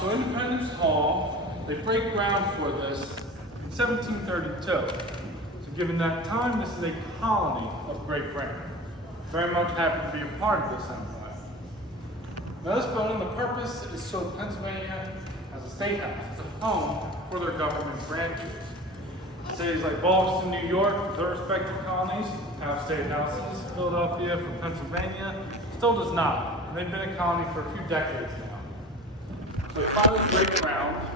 So Independence Hall, they break ground for this in 1732. So given that time, this is a colony of Great Britain. Very much happy to be a part of this empire. Now this building, the purpose is so Pennsylvania has a state house. It's a home for their government branches. Cities like Boston, New York, their respective colonies have state houses. Philadelphia for Pennsylvania still does not. And they've been a colony for a few decades now. So they finally break ground,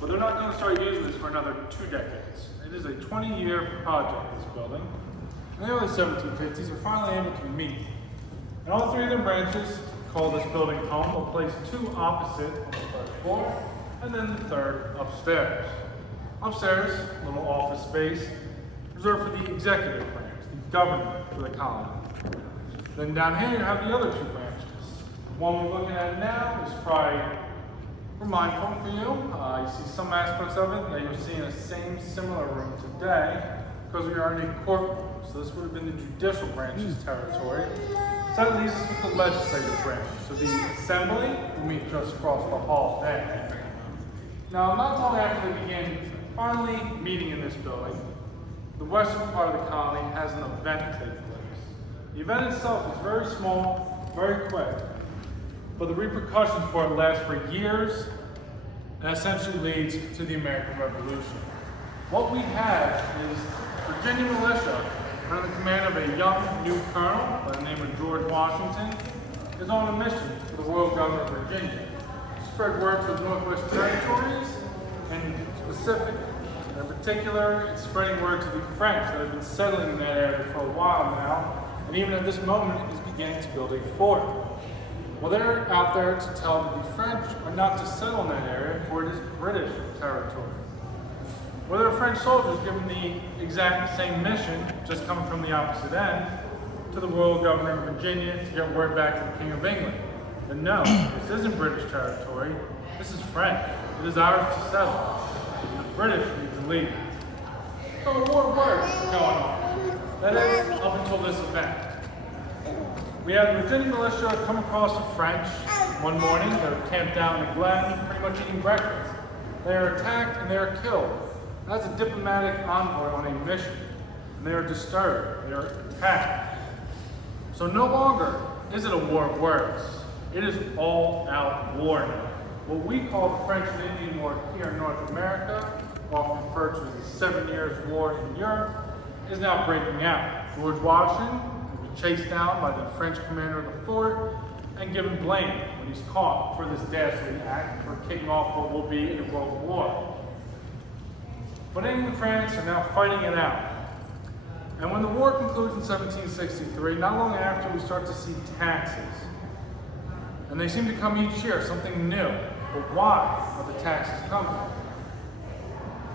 but they're not going to start using this for another 2 decades. It is a 20-year project, this building. In the early 1750s, we're finally able to meet. And all 3 of their branches call this building home. We'll place 2 opposite on the first floor, and then the 3rd upstairs. Upstairs, a little office space reserved for the executive branch, the government for the colony. Then down here you have the other 2 branches. The one we're looking at now is probably mindful for you. You see some aspects of it that you'll see in the same similar room today because we are in a courtroom. So this would have been the judicial branch's territory. So that leaves us with the legislative branch. So the assembly will meet just across the hall there. Now, not long after they begin finally meeting in this building, the western part of the colony has an event take place. The event itself is very small, very quick, but the repercussions for it last for years and essentially leads to the American Revolution. What we have is Virginia militia under the command of a young new colonel by the name of George Washington is on a mission for the royal governor of Virginia to spread word to the Northwest Territories and in particular, it's spreading word to the French that have been settling in that area for a while now, and even at this moment is beginning to build a fort. Well, they're out there to tell that the French are not to settle in that area, for it is British territory. Well, there are French soldiers given the exact same mission, just coming from the opposite end, to the royal governor of Virginia to get word back to the King of England. But no, this isn't British territory, this is French. It is ours to settle. And the British need to leave. So a war of words going on. That is, up until this event. We have the Virginia militia come across the French one morning. They're camped down in the glen, pretty much eating breakfast. They are attacked and they are killed. That's a diplomatic envoy on a mission. And they are disturbed. They are attacked. So no longer is it a war of words. It is all-out war now. What we call the French and Indian War here in North America, often referred to as the 7 Years' War in Europe, is now breaking out. George Washington was chased down by the French commander of the fort and given blame when he's caught for this dastardly act for kicking off what will be a world war. But England and France are now fighting it out. And when the war concludes in 1763, not long after, we start to see taxes. And they seem to come each year, something new. But why are the taxes coming?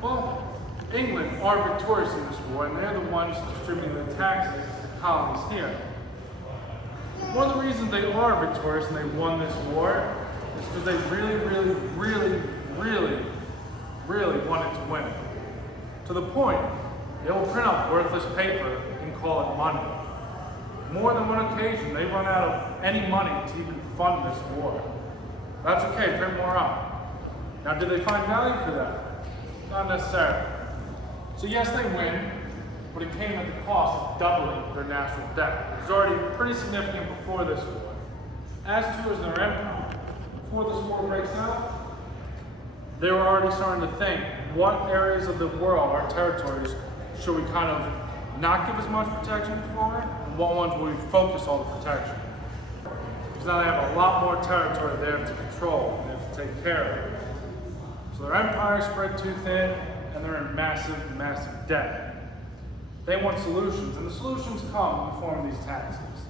Well, England are victorious in this war, and they're the ones distributing the taxes to the colonies here. One of the reasons they are victorious and they won this war is because they really wanted to win it. To the point, they will print out worthless paper and call it money. More than one occasion, they run out of any money to even fund this war. That's okay, print more up. Now, did they find value for that? Not necessarily. So yes, they win, but it came at the cost of doubling their national debt. It was already pretty significant before this war. As to as their empire, before this war breaks out, they were already starting to think, what areas of the world, our territories, should we kind of not give as much protection for, and what ones will we focus all the protection? Because now they have a lot more territory they have to control, and they have to take care of. So their empire spread too thin, and they're in massive debt. They want solutions, and the solutions come in the form of these taxes.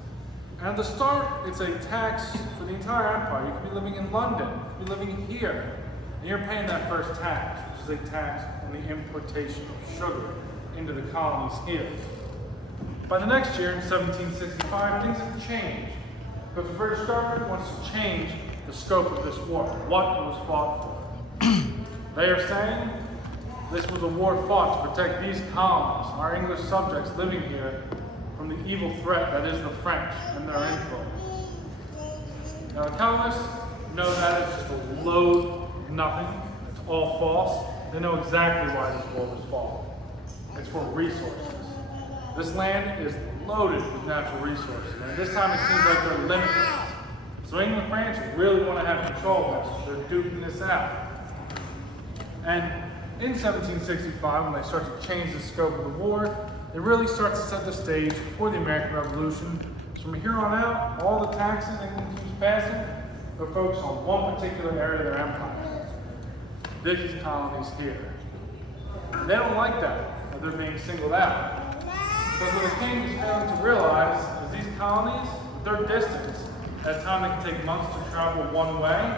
And at the start, it's a tax for the entire empire. You could be living in London, you could be living here, and you're paying that first tax, which is a tax on the importation of sugar into the colonies here. By the next year, in 1765, things have changed, because the British government wants to change the scope of this war, what it was fought for. They are saying this was a war fought to protect these colonies, our English subjects living here, from the evil threat that is the French and their influence. Now, the colonists know that it's just a load nothing. It's all false. They know exactly why this world is fallen. It's for resources. This land is loaded with natural resources, and at this time it seems like they're limitless. So England and France really want to have control of this. They're duking this out. And in 1765, when they start to change the scope of the war, it really starts to set the stage for the American Revolution. So from here on out, all the taxes England keeps passing are focused on one particular area of their empire. These colonies here. And they don't like that they're being singled out. Because what the king is failing to realize is these colonies, with their distance, at a time they can take months to travel one way,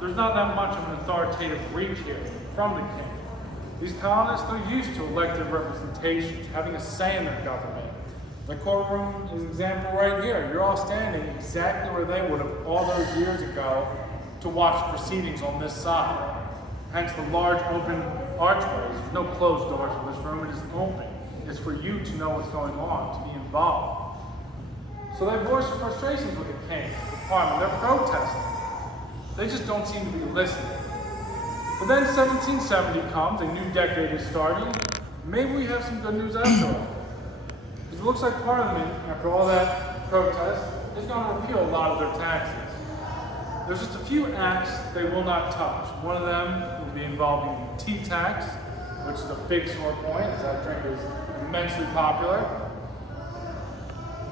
there's not that much of an authoritative reach here from the king. These colonists, they're used to elected representations, having a say in their government. The courtroom is an example right here. You're all standing exactly where they would have all those years ago to watch proceedings on this side. Hence the large open archways. There's no closed doors in this room. It is open. It's for you to know what's going on, to be involved. So they voice their frustrations with the king, the parliament. They're protesting. They just don't seem to be listening. But then 1770 comes, a new decade is starting. Maybe we have some good news after all. Because it looks like Parliament, after all that protest, is going to repeal a lot of their taxes. There's just a few acts they will not touch. One of them will be involving the tea tax, which is a big sore point, as that drink is immensely popular.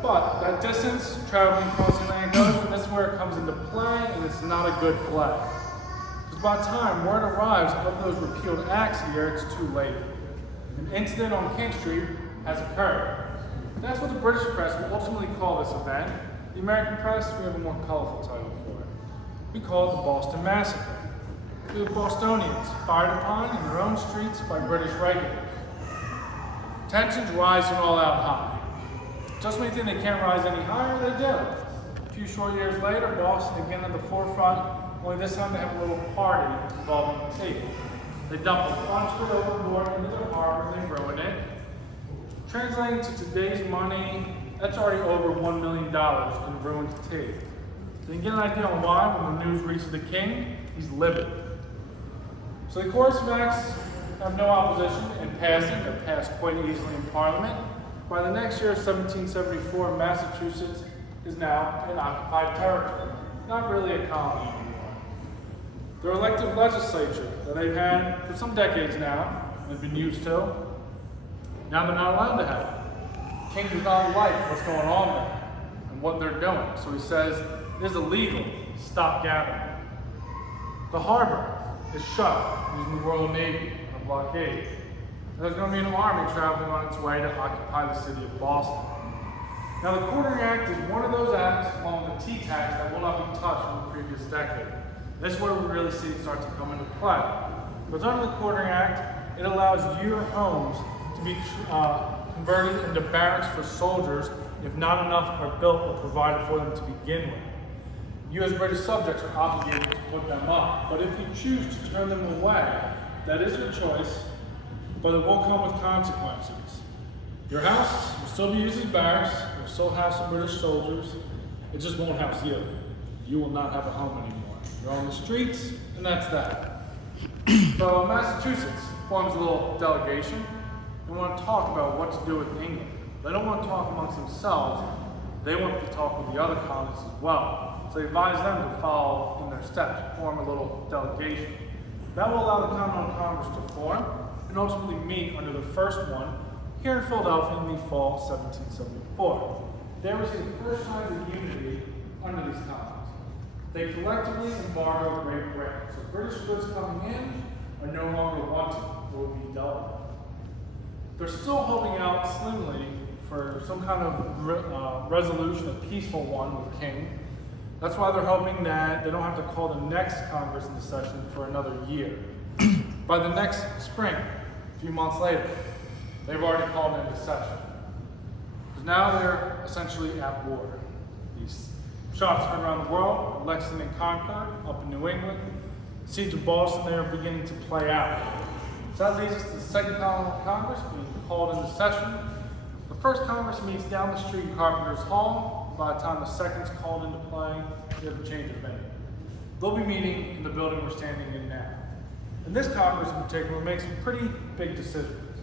But that distance, traveling across the Atlantic Ocean, this is where it comes into play, and it's not a good play. Because by the time word arrives of those repealed acts here, it's too late. An incident on King Street has occurred. And that's what the British press will ultimately call this event. The American press, we have a more colorful title for it. We call it the Boston Massacre. The Bostonians fired upon in their own streets by British regulars. Tensions rise and all out high. Just when you think they can't rise any higher, they do. A few short years later, Boston again at the forefront, only this time they have a little party involving tea. They dump a bunch of it overboard into the harbor and they ruin it. Translating to today's money, that's already over $1 million in ruined tea. So you can get an idea on why when the news reaches the king, he's livid. So the course of acts have no opposition in passing. They're passed quite easily in Parliament. By the next year, 1774, Massachusetts is now an occupied territory, not really a colony anymore. Their elective legislature that they've had for some decades now, they've been used to, now they're not allowed to have it. The king does not like what's going on there and what they're doing. So he says, it is illegal, stop gathering. The harbor is shut using the Royal Navy on a blockade. There's going to be an army traveling on its way to occupy the city of Boston. Now the Quartering Act is one of those acts, along with the tea tax, that will not be touched from the previous decade. This is where we really see it start to come into play. Because under the Quartering Act, it allows your homes to be converted into barracks for soldiers if not enough are built or provided for them to begin with. You as British subjects are obligated to put them up, but if you choose to turn them away, that is your choice, but it will come with consequences. Your house will still be used as barracks, it will still house some British soldiers, it just won't house you. You will not have a home anymore. You're on the streets, and that's that. So Massachusetts forms a little delegation. They want to talk about what to do with England. They don't want to talk amongst themselves, they want to talk with the other colonies as well. So they advise them to follow in their steps, form a little delegation. That will allow the Continental Congress to form and ultimately meet under the first one here in Philadelphia in the fall 1774. There was the first signs of unity under these colonies. They collectively embargo Great Britain. So British goods coming in are no longer wanted or will be dealt with. They're still hoping out slimly for some kind of resolution, a peaceful one with King. That's why they're hoping that they don't have to call the next Congress into session for another year. By the next spring, a few months later, they've already called it into session. Because now they're essentially at war. These shots are around the world, Lexington and Concord, up in New England, siege of Boston, they are beginning to play out. So that leads us to the Second Continental Congress being called into session. The first Congress meets down the street in Carpenter's Hall. By the time the second's called into play, we have a change of venue. They'll be meeting in the building we're standing in now. And this Congress in particular makes some pretty big decisions.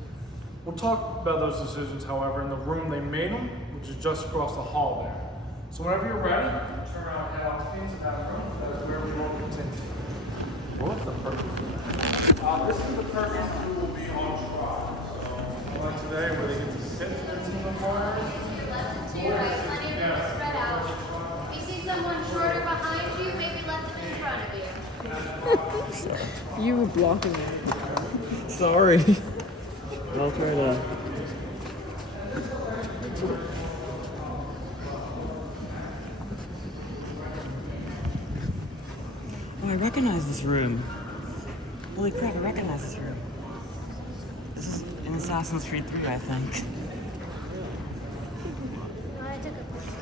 We'll talk about those decisions, however, in the room they made them, which is just across the hall there. So whenever you're ready, turn around and head out into that room. That's where we will continue. What's the purpose of that? This is the purpose who will be on trial. So, like today, where they get to sit in their team of lawyers. Left and to your right, plenty of room to spread out. If you see someone shorter behind you, maybe let them in front of you. You were blocking it. Sorry. I'll try to. Oh, I recognize this room. Holy crap, I recognize this room. This is in Assassin's Creed 3, I think.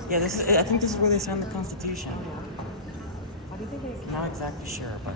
Yeah, I think this is where they signed the Constitution. Not exactly sure, but